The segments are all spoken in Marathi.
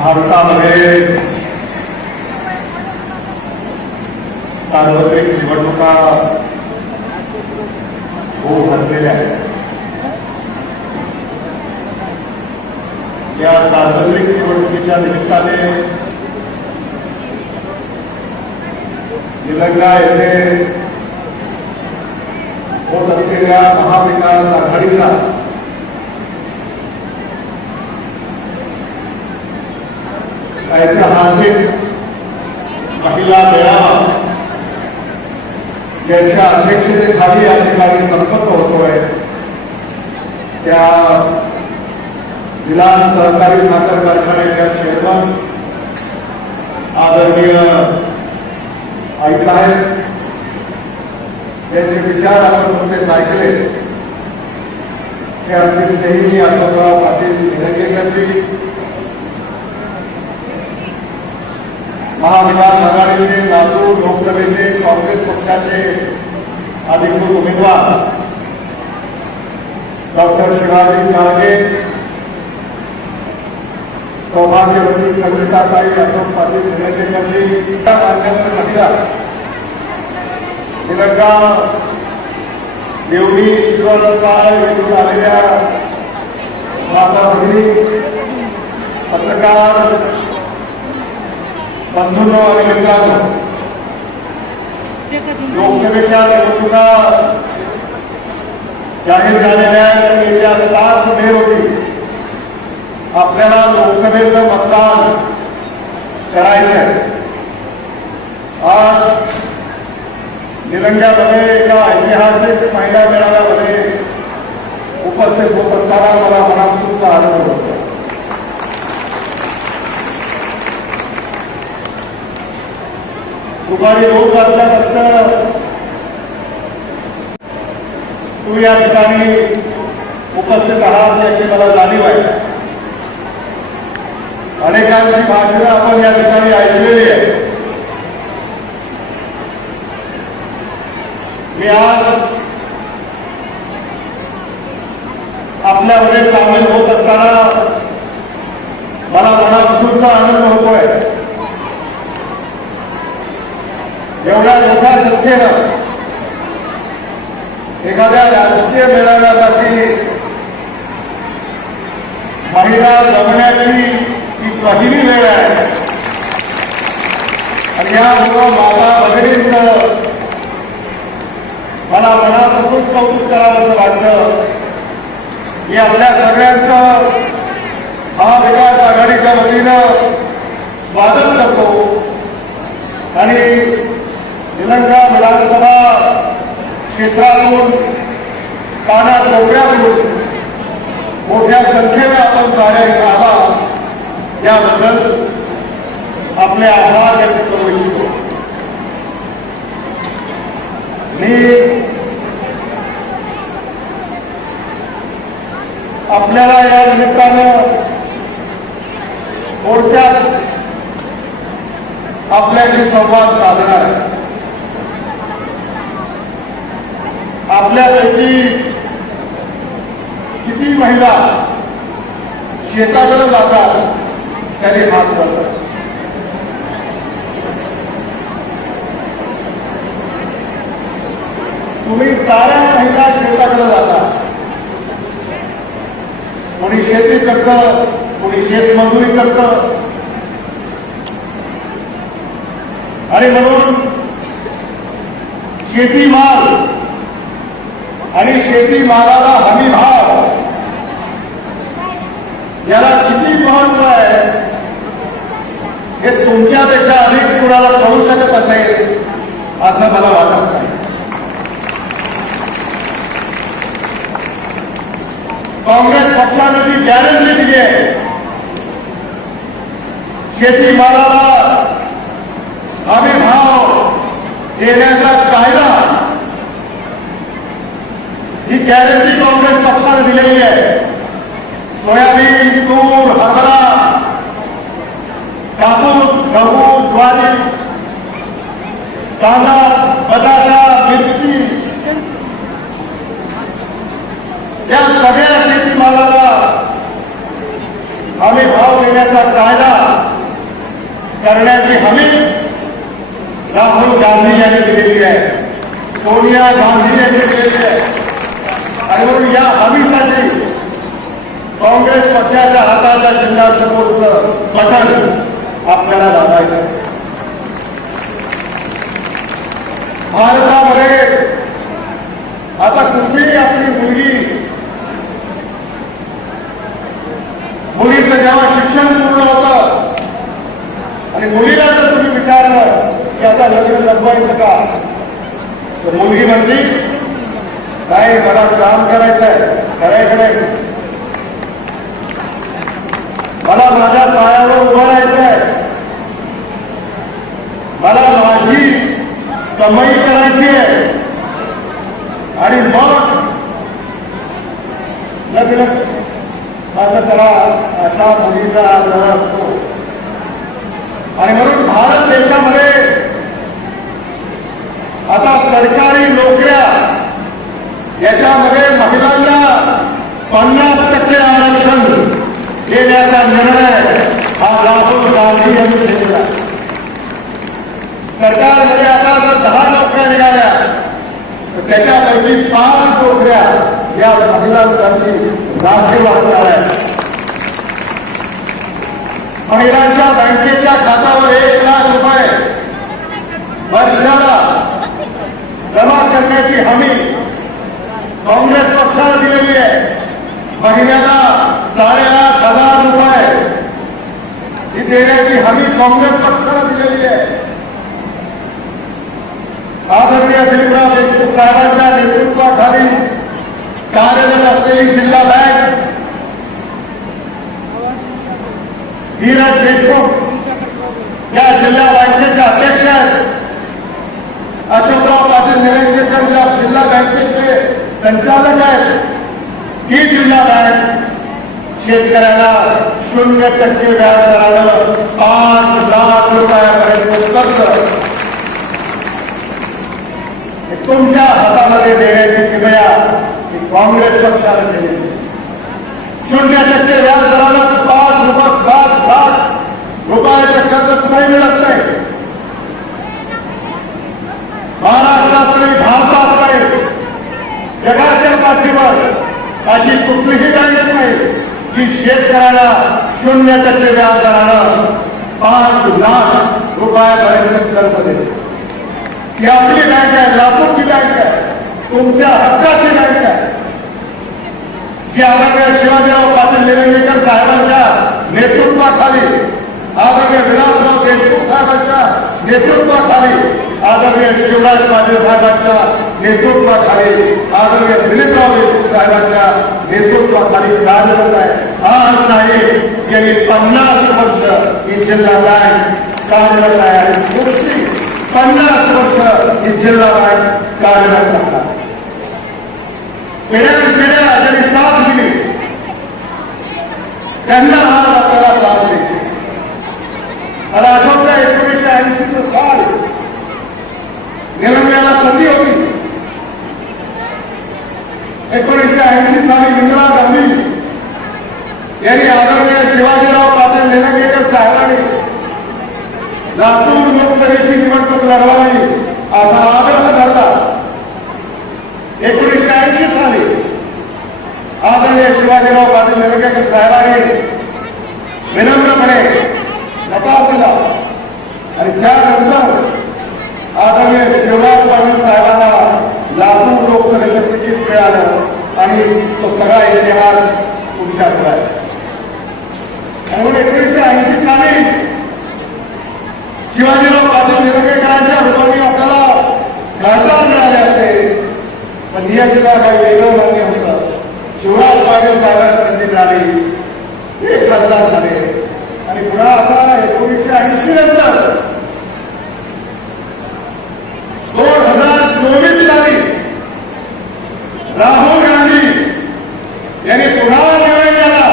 भारतामध्ये सार्वत्रिक निवडणुका होऊ घातलेल्या आहेत या सार्वत्रिक निवडणुकीच्या निमित्ताने निलंगा येथे होत असलेल्या महाविकास आघाडीचा ऐतिहासिक महिला मेळावा ज्यांच्या अध्यक्षतेखाली या ठिकाणी संपन्न होतोय त्या जिल्हा सहकारी साखर कारखान्याच्या चेअरमन आदरणीय आईसाहेब यांचे विचार आपण नुकतेच ऐकले. ते आमचे स्नेही अशोकराव पाटील निलंगेकरजी महाविकास आघाडीचे लातूर लोकसभेचे काँग्रेस पक्षाचे अधिकृत उमेदवार डॉक्टर शिवाजी काळगे सौभाग्यवती संगीताताई अशोक पाटील निलंगेकरजी मान्यवर महिला निलंगा देवणी शिवराय येथून आलेल्या माता भगिनी पत्रकार बंधूंनो आणि मित्रांनो लोकसभेच्या निवडणुका जाहीर झालेल्या आहेत. येत्या सात मे रोजी आपल्याला लोकसभेचं मतदान करायचं आहे आज निलंग्यामध्ये एका ऐतिहासिक महिला मेळाव्यामध्ये उपस्थित होत असताना मला मनापासूनचा आनंद होतो दुपारी दोन असत. तुम्ही या ठिकाणी उपस्थित आहात याची मला जाणीव आहे. अनेकांची भाषणं आपण या ठिकाणी ऐकलेली आहे मी आज आपल्यामध्ये सामील होत असताना मला मनापासूनचा आनंद होतोय. एवढ्या मोठ्या संख्येनं एखाद्या राजकीय मेळाव्यासाठी महिला जमण्याची ही पहिली वेळ आहे आणि यामुळं माता भगिनींचं मला मनापासून कौतुक करावं वाटतं मी आपल्या सगळ्यांचं महाविकास आघाडीच्या वतीनं स्वागत करतो आणि निलंगा विधानसभा क्षेत्रातून काना कोपऱ्यातून मोठ्या संख्येने आपण साऱ्या इथं आला याबद्दल आपले आभार व्यक्त करू इच्छितो. मी आपल्याला या निमित्तानं थोडक्यात आपल्याशी संवाद साधणार आहे. आपल्यापैकी किती महिला शेताकडे जातात त्याने हात करतात तुम्ही साऱ्या महिला शेताकडे जाता कोणी शेती करतं कोणी शेतमजुरी करतं. आणि म्हणून शेतीमाल आणि शेतीमालाला हमी भाव. याला किती महत्त्व आहे? हे तुमच्यापेक्षा अधिक कुणाला कळू शकत असेल असं मला वाटत नाही. काँग्रेस पक्षाने जी गॅरंटी दिली आहे. शेतीमालाला हमी भाव देण्याचा कायदा ही गॅरंटी काँग्रेस पक्षाने दिलेली आहे. सोयाबीन तूर हरभरा कापूस गहू ज्वारी कांदा बटाटा मिरची या सगळ्या शेतीमालाला हमी भाव देण्याचा कायदा करण्याची हमी राहुल गांधी यांनी दिलेली आहे. सोनिया गांधी यांनी दिलेली आहे. म्हणून या हमीसाठी काँग्रेस पक्षाच्या हाताच्या चिन्हासमोरचं बटन आपल्याला दाबायचं भारतामध्ये आता कुठलीही आपली मुलगी मुलीचं जेव्हा शिक्षण पूर्ण होतं आणि मुलीला जर तुम्ही विचारलं की आता लग्न जमवायचं का तर मुलगी म्हणली नाही मला काम करायचं आहे. खरंय खरंय. मला माझ्या पायावर उभं राहायचं आहे. मला माझी कमाई करायची आहे. आणि मग लग्न. माझा करा असा मुलीचा आग्रह असतो. आणि म्हणून भारत देशामध्ये आता सरकारी नोकऱ्या याच्यामध्ये महिलांना पन्नास टक्के आरक्षण देण्याचा निर्णय हा राहुल गांधी यांनी घेतला. सरकारमध्ये आता जर दहा नोकऱ्या निघाल्या तर त्याच्यापैकी पाच नोकऱ्या या महिलांसाठी राखीव असणार आहेत. महिलांच्या बँकेच्या खात्यावर एक लाख रुपये वर्षाला जमा करण्याची हमी काँग्रेस पक्षाला दिलेली आहे. महिन्याला साडेआठ हजार रुपये ही देण्याची हमी काँग्रेस पक्षाला दिलेली आहे. आदरणीय दिलीपराव देशमुख साहेबांच्या नेतृत्वाखाली कार्यरत असलेली जिल्हा बँक. धीरज देशमुख या जिल्हा बँकेचे अध्यक्ष आहेत अशोकराव पाटील निलंगेकर या जिल्हा बँकेचे संचालक आहेत ती जिल्हा बँक शेतकऱ्याला शून्य टक्के व्याज दरानं पाच लाख रुपयापर्यंत कर्ज तुमच्या हातामध्ये देण्याची किमया ही काँग्रेस पक्षाला दिली शून्य टक्के व्याज दरानं पाच रुपये पाच लाख रुपयाचं कर्ज कुठे मिळत नाही. महाराष्ट्र जगाच्या पाठीवर अशी कुठलीही बँक नाही की शेतकऱ्याला शून्य टक्के व्याज दरानं पाच लाख रुपयापर्यंत कर्ज देते. ही आपली बँक आहे लातूरची बँक आहे तुमच्या हक्काची बँक आहे. जी आदरणीय शिवाजीराव पाटील निलंगेकर साहेबांच्या नेतृत्वाखाली आदरणीय विलासराव देशमुख साहेबांच्या नेतृत्वाखाली आदरणीय शिवराज पाटील साहेबांच्या नेतृत्वाखाली आदरणीय दिलीपराव देशमुख साहेबांच्या नेतृत्वाखाली कार्यरत आहे आज नाही गेली पन्नास वर्ष ही जिल्हा बँक कार्यरत आहे आणि पुढची पन्नास वर्ष ही जिल्हा बँक कार्यरत राहणार पिढ्या पिढ्या ज्यांनी साथ दिली त्यांना आज आपल्याला साथ द्यायची मला आठवतं एकोणीसशे ऐंशीच साल निलंग्याला संधी होती एकोणीसशे ऐंशी साली इंदिरा गांधी यांनी आदरणीय शिवाजीराव पाटील निलंगेकर साहेबांनी लातूर लोकसभेची निवडणूक लढवावी असा आग्रह धरला एकोणीसशे ऐंशी साली आदरणीय शिवाजीराव पाटील निलंगेकर साहेबांनी विनम्रपणे नकार दिला आणि त्यानंतर आदरणीय शिवराज पाटील साहेबांना लातूर लोकसभेचं तिकीट मिळालं आणि तो सगळा इतिहास तुमच्याकडे आहे म्हणून एकोणीसशे ऐंशी साली शिवाजीराव पाटील निलंगेकरांच्या रूपाने आपल्याला खासदार मिळाले असते पण नियतीला काही वेगळं मान्य होतं शिवराज पाटील साहेबांना संधी मिळाली ते खासदार झाले आणि पुन्हा आता एकोणीसशे ऐंशी नंतर दोन हजार चोवीस साली राहुल गांधी यांनी पुन्हा निवडण्याला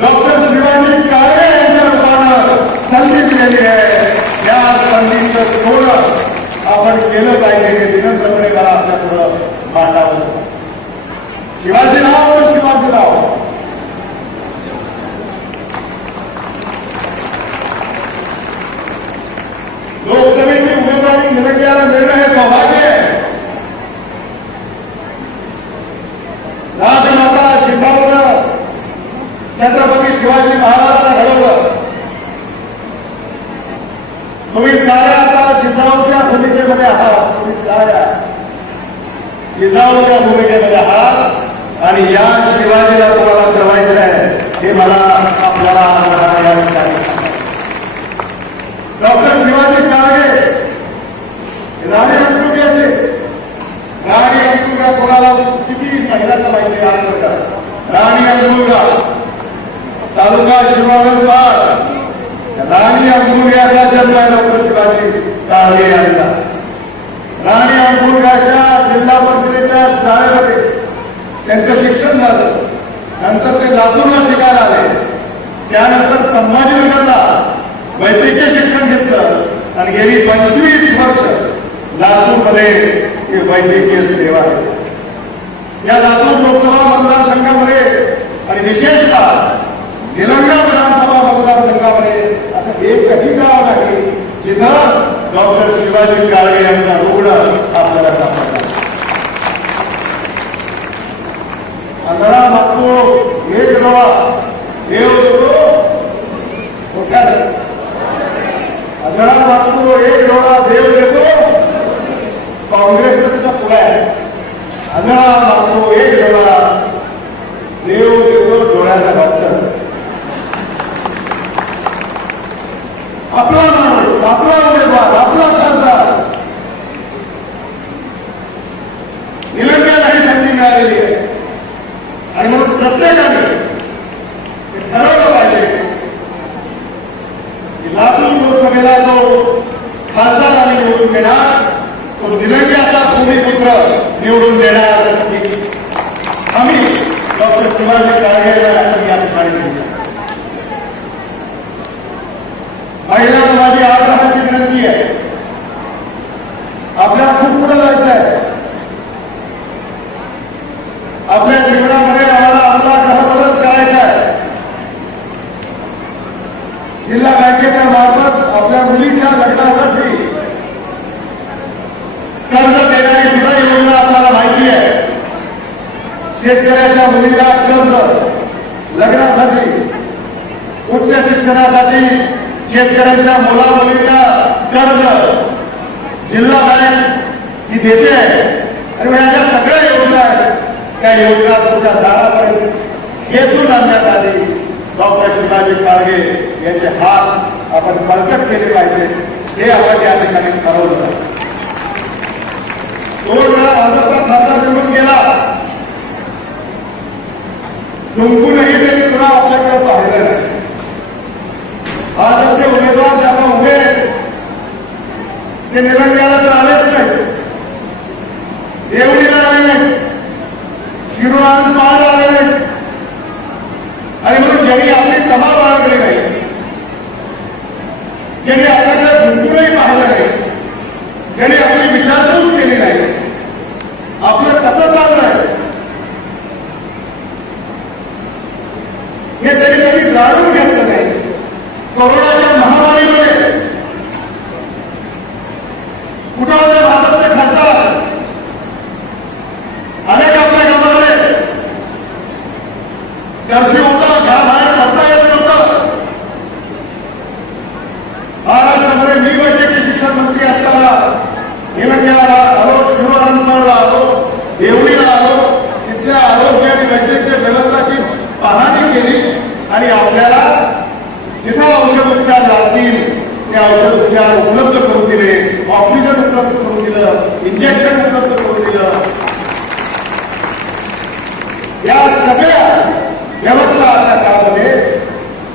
डॉक्टर शिवाजी काळे यांच्या रूपानं संधी दिलेली आहे या संधीचं सोनं आपण केलं पाहिजे हे विनम्रपणे मला आपल्या पुढं मांडावं शिवाजीराव शिवाजीराव शिवाजी महाराजांना घडवलं तुम्ही साऱ्या आता जिजाऊच्या भूमिकेमध्ये आहात तुम्ही साऱ्या जिजाऊच्या आहात आणि या शिवाजीला तुम्हाला ठरवायचं आहे हे मला आपल्याला या ठिकाणी. डॉक्टर शिवाजी काळे. राणे अंतुक्याचे राणी अंतुका कोणाला किती महिलांना माहिती आहे? आजपर्यंत राणी अंतुका तालुका शिवानंदबाद राणी अंबुड्याचा जन्म आहे डॉक्टर शिवाजी काळे यांचा राणी अंबुड्याच्या जिल्हा परिषदेच्या शाळेमध्ये त्यांचं शिक्षण झालं नंतर ते लातूरला शिकायला आले. त्यानंतर संभाजीनगरला वैद्यकीय शिक्षण घेतलं आणि गेली पंचवीस वर्ष लातूरमध्ये ही वैद्यकीय सेवा आहे. या लातूर लोकसभा मतदारसंघामध्ये आणि विशेषतः निलंगा विधानसभा मतदारसंघामध्ये असं एक गाव आहे जिथं डॉक्टर शिवाजी काळे यांचा रुग्ण आपल्याला सापडला आंधळा मागतो एक डोळा देव देतो मोठ्या आंधळा मागतो एक डोळा देव देतो काँग्रेसचा त्याचा पुढा आहे आंधळा आपला उमेदवार आपला खासदार निलंग्यालाही संधी मिळालेली आहे. आणि म्हणून प्रत्येकाने हे ठरवलं पाहिजे की लातूर लोकसभेला जो खासदार आम्ही निवडून देणार तो निलंग्याचा भूमिपुत्र निवडून देणार ही आम्ही डॉक्टर शिवाजी काळगे या ठिकाणी दिली आहे. महिलांना माझी आग्रहाची विनंती आहे आपल्याला खूप पुढे जायचं आहे आपल्या जीवनामध्ये आम्हाला आपला ग्रहबदल करायचा आहे जिल्हा बँकेच्या मार्फत आपल्या मुलीच्या लग्नासाठी कर्ज देणारी सुद्धा योजना आपल्याला माहिती आहे शेतकऱ्याच्या मुलीला कर्ज लग्नासाठी उच्च शिक्षणासाठी शेतकऱ्यांच्या मुला मुलीला कर्ज जिल्हा बँक ही देते. आहे आणि याच्या सगळ्या योजना आहेत त्या योजना तुमच्या दारापर्यंत खेचून आणण्यात आली डॉक्टर शिवाजी काळगे यांचे हात आपण बळकट केले पाहिजे हे आपण या ठिकाणी ठरवलं दोन वेळा भाजपचा खासदार निवडून गेला जिंकूनही त्यांनी पुन्हा आपल्याकडे पाहिलं नाही भाजपचे उमेदवार ज्यांना उभे आहेत, ते निलंग्याला तर आलेच नाही देवळीला आले नाही शिरोळात पाहायला आले नाही आणि म्हणून ज्यांनी आपली तमा बाळगली नाही ज्यांनी आपल्याकडे जिंकूनही पाहिलं नाही ज्यांनी आपली विचारपूस केली नाही आपलं कसं चाललंय हे तरी त्यांनी जाणून घेतलं नाही. कोरोनाच्या महामारीमध्ये कुठं होते भाजपचे खासदार अनेक आपल्या गावामध्ये कर्फ्यू होता घराबाहेर पडता येत नव्हतं महाराष्ट्रामध्ये मी वैद्यकीय शिक्षण मंत्री असताना निलंग्याला आलो शिवानंदला आलो देवळीला आलो तिथल्या आरोग्य आणि वैद्यकीय व्यवस्थाची पाहणी केली आणि आपल्याला जिथं औषध उपचार लागतील ते औषध उपचार उपलब्ध करून दिले ऑक्सिजन उपलब्ध करून दिलं इंजेक्शन उपलब्ध करून दिलं. या सगळ्या व्यवस्था आता काळामध्ये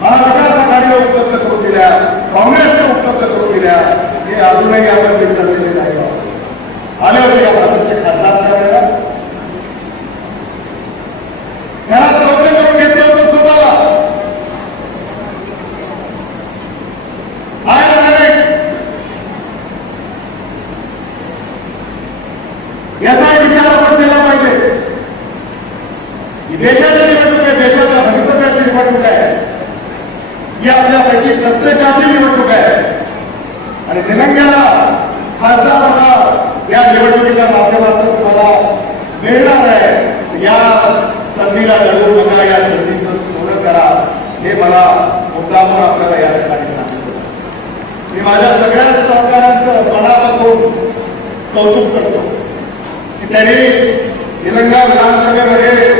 महाविकास आघाडीला उपलब्ध करून दिल्या काँग्रेसला उपलब्ध करून दिल्या. हे अजूनही आपण दिसत नाही आहोत. आले होते या भाजपचे खासदार त्यावेळेला घरात नव्हते करून घेतलं होतं स्वतःला आहे ना नाही? याचा विचार आपण केला पाहिजे ही देशाची निवडणूक आहे देशाच्या भवितव्याची निवडणूक आहे ही आपल्यापैकी प्रत्येकाची निवडणूक आहे. आणि तेलंगणा खासदाराला या निवडणुकीच्या माध्यमातून तुम्हाला मिळणार आहे. या संधीला लढू नका या संधीचं सोनं करा. हे मला मुद्दा म्हणून आपल्याला या ठिकाणी सांगितलं मी माझ्या सगळ्या सहकाऱ्यांचं मनापासून कौतुक करतो की त्यांनी तेलंगणा विधानसभेमध्ये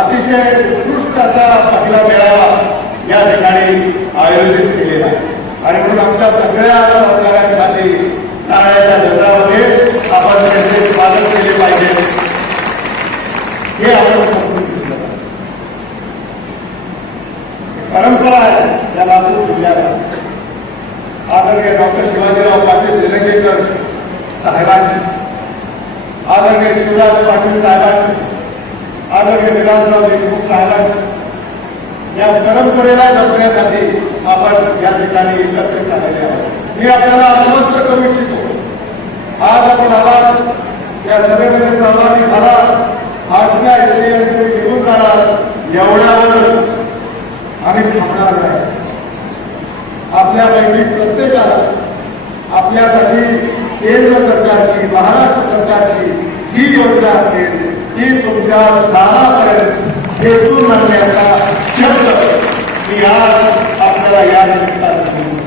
अतिशय उत्कृष्ट असा पहिला मेळावा. या ठिकाणी आयोजित केलेला आहे. आणि म्हणून आमच्या सगळ्या सहकाऱ्यांसाठी टाळ्याच्या गजरामध्ये आपण त्यांचे स्वागत केले पाहिजे. हे आपण समजून घेतलं पाहिजे. परंपरा आहे या लातूर जिल्ह्याला आदरणीय डॉक्टर शिवाजीराव पाटील निलंगेकर साहेबांनी आदरणीय शिवराज पाटील साहेबांनी आदरणीय विलासराव देशमुख साहेबांनी या परंपरेला जपण्यासाठी आपण या ठिकाणी एकत्रित झालेले आहोत. मी आपल्याला आश्वस्त करू इच्छितो. आज आपण आलात. या सभेमध्ये सहभागी झाला आज येथे निघून जाणार. एवढ्यावर आम्ही थांबणार नाही. आपल्यापैकी प्रत्येकाला आपल्यासाठी केंद्र सरकारची महाराष्ट्र सरकारची जी योजना असेल ती तुमच्या दारापर्यंत खेचून आणण्याचा शब्द मी आज आपल्याला या निमित्तानं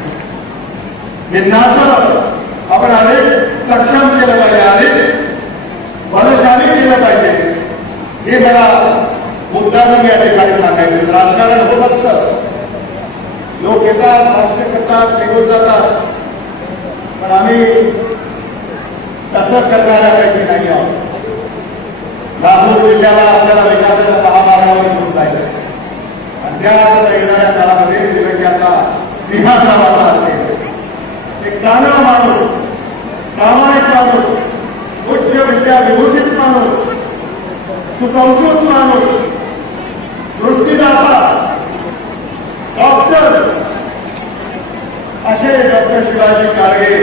हे नातं आपण अनेक सक्षम केलं पाहिजे अनेक बलशाली केलं पाहिजे. हे मला मुद्दाम या ठिकाणी सांगायचं राजकारण होत असतं. लोक येतात भाष्य करतात निघून जातात. पण आम्ही तसं करणाऱ्यापैकी नाही आहोत. लातूर जिल्ह्याला आपल्याला विकासाच्या महामार्गावर घेऊन जायचं आणि त्यानंतर येणाऱ्या काळामध्ये निलंग्याचा सिंहाचा वाटा असेल. एक चांगला माणूस प्रामाणिक माणूस उच्च विद्या विभूषित माणूस सुसंस्कृत माणूस दृष्टीदाता डॉक्टर असे डॉक्टर शिवाजी काळगे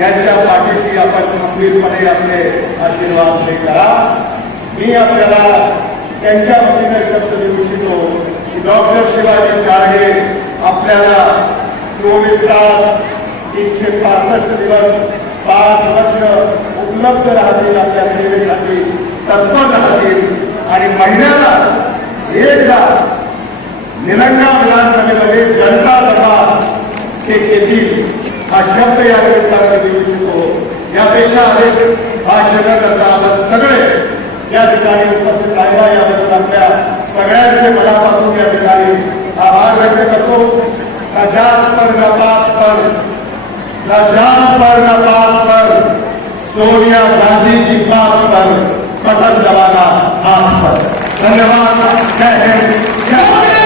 यांच्या पाठीशी आपण खंबीरपणे आपले आशीर्वाद हे करा. मी आपल्याला त्यांच्या वतीने शब्द देऊ इच्छितो की डॉक्टर शिवाजी काळगे आपल्याला चोवीस तास तीनशे पासष्ट दिवस पाच वर्ष उपलब्ध राहतील आपल्या सेवेसाठी तत्पर राहतील आणि महिन्याला एकदा निलंगा विधानसभेमध्ये जनता सभा ते घेतील हा शब्द या निमित्ताने देऊ इच्छितो. यापेक्षा अधिक भाषण करता या ठिकाणी उपस्थित राहिला याबद्दल आपल्या सगळ्यांचे मनापासून या ठिकाणी आभार व्यक्त करतो. जात पर न पात पर जात पर न पात पर सोनिया गांधी की बात पर पटन जमाना हाथ पर धन्यवाद. जय हिंद.